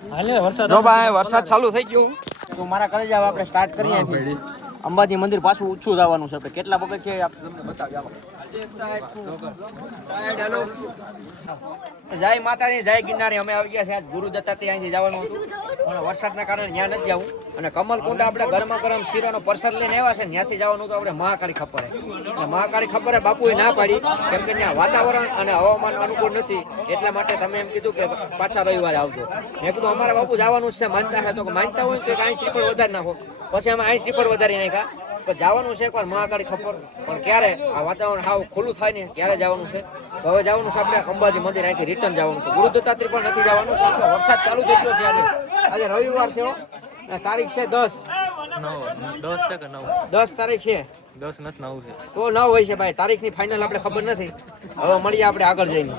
જો ભાઈ વરસાદ ચાલુ થઈ ગયો તો મારા ઘરે જાવ આપણે સ્ટાર્ટ કરીએ અહીંથી અંબાજી મંદિર પાછું ઊંચું જવાનું છે આપણે કેટલા પગથિયા છે આપણે તમને બતાવી જય માતાજી જય ગિરનારી અમે આવી ગયા છે આજ ગુરુ દત્તાત્રેય અહીંથી જવાનું હતું પણ વરસાદના કારણે ત્યાં નથી જવું અને કમલકુંડ આપણે ગરમા ગરમ શીરાનો પ્રસાદ લઈને આવ્યા છે ત્યાંથી જવાનું તો આપણે મહાકાળી ખપ્પરે અને મહાકાળી ખપ્પરે બાપુએ ના પાડી કેમ કે ત્યાં વાતાવરણ અને હવામાન અનુકૂળ નથી એટલા માટે તમે એમ કીધું કે પાછા રવિવારે આવજો મેં કીધું અમારા બાપુ જવાનું છે માનતા છે તો માનતા હોય તો અહીં શ્રીફળ વધારી નાખો પછી અમે અહીં શ્રીફળ વધારી નાખ્યા તો જવાનું છે એકવાર મહાકાળી ખપ્પર પણ ક્યારે આ વાતાવરણ હાવ ખુલ્લું થાય ને ક્યારે જવાનું છે તો હવે જવાનું છે આપણે અંબાજી મંદિર અહીંથી રિટર્ન જવાનું છે ગુરુ દત્તાત્રેય પણ નથી જવાનું કારણ કે વરસાદ ચાલુ થઈ ગયો છે આજે રવિવાર છે તારીખ છે 10 તારીખ છે 10 નથી 9 છે તો 9 હોય છે ભાઈ તારીખની ફાઇનલ આપણે ખબર નથી હવે મળીએ આપણે આગળ જઈને